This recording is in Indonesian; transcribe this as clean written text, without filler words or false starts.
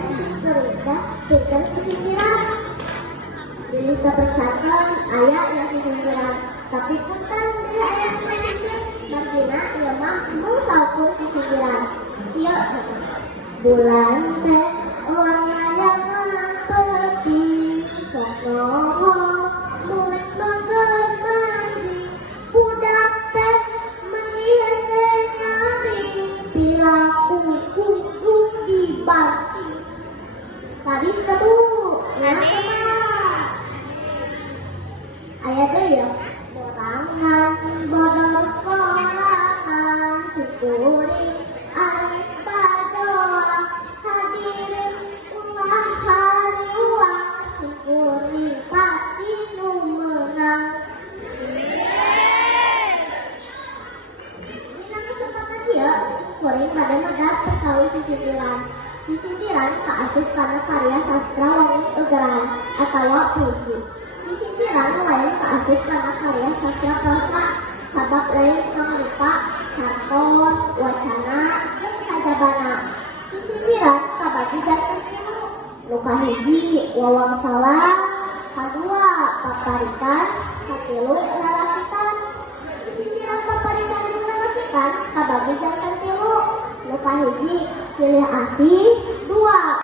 Lain si perintah pinter sisintiran. Jadi kepercatan ayah yang sisintiran. Tapi punten dari ayah sisintir. Bagina ia mah mengsalpur sisintiran. Iya bulan teh orang layangan peti. Sok nongol mulut bagus mandi. Budak teh meniase nyari. Pilaku kudu dibati. Sadis kedu kenapa ayah deh ya borangan bodor sorangan syukurin arif bajoa hadirin ulah hari uang syukurin pasti nu menang. Ini kesempatan dia syukurin pada medal perkawin sisintiran. Sisintiran kaasup karena karya sastra wangun egeran atau puisi. Sisintiran lain kaasup karena karya sastra prosa. Sabab lain kang lupa carton, wacana, jeung sajabana. Sisintiran kabagi janten tilu. Nu kahiji wawangsala, kadua paparikan, katilu